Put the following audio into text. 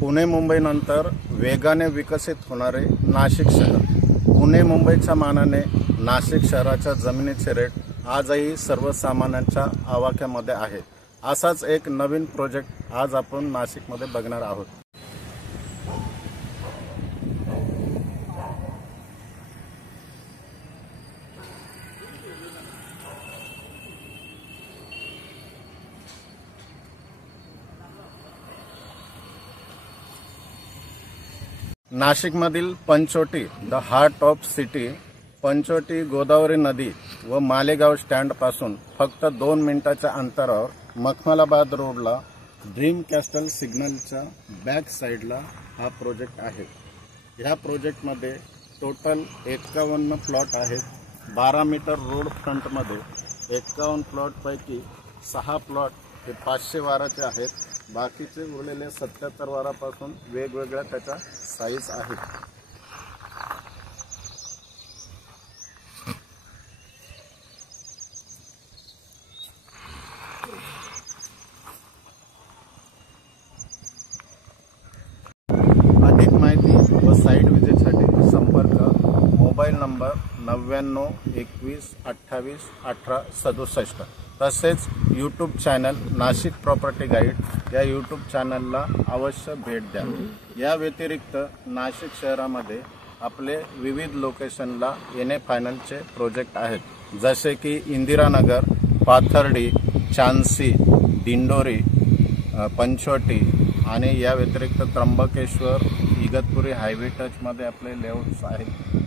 पुणे मुंबईनंतर वेगाने विकसित होणारे नाशिक शहर। पुणे मुंबईच्या मानाने नाशिक शहराच्या जमिनीचे रेट आजही सर्वसामान्यांच्या आवाक्यामध्ये आहे। असाच एक नवीन प्रोजेक्ट आज आपण नाशिकमध्ये बघणार आहोत। नाशिकमधील Panchavati the heart of city, Panchavati Godavari नदी व मालेगाव स्टँड पासून फक्त 2 मिनिटाच्या अंतरावर मखमलाबाद रोडला ड्रीम कॅस्टल सिग्नलच्या बॅक साइडला हा प्रोजेक्ट आहे। या प्रोजेक्टमध्ये टोटल 51 प्लॉट आहेत। 12 मीटर रोड फ्रंटमध्ये 51 प्लॉट पैकी 6 प्लॉट हे 500 वाराचे आहेत। बाकीचे उरलेले 77 वारापासून वेगवेगळ्या त्याच्या साईज आहेत। अधिक माहिती व साइट विजिटसाठी संपर्क मोबाईल नंबर 99 21 28 18 67। तसेच YouTube channel Nashik property guide या यूट्यूब चॅनलला अवश्य भेट द्या। या व्यतिरिक्त नाशिक शहरामध्ये आपले विविध लोकेशनला येणे फायनलचे प्रोजेक्ट आहेत, जसे की इंदिरानगर, पाथर्डी, चांदसी, दिंडोरी, पंचवटी आणि या व्यतिरिक्त त्र्यंबकेश्वर, इगतपुरी हायवे टचमध्ये आपले लेआउट्स आहेत।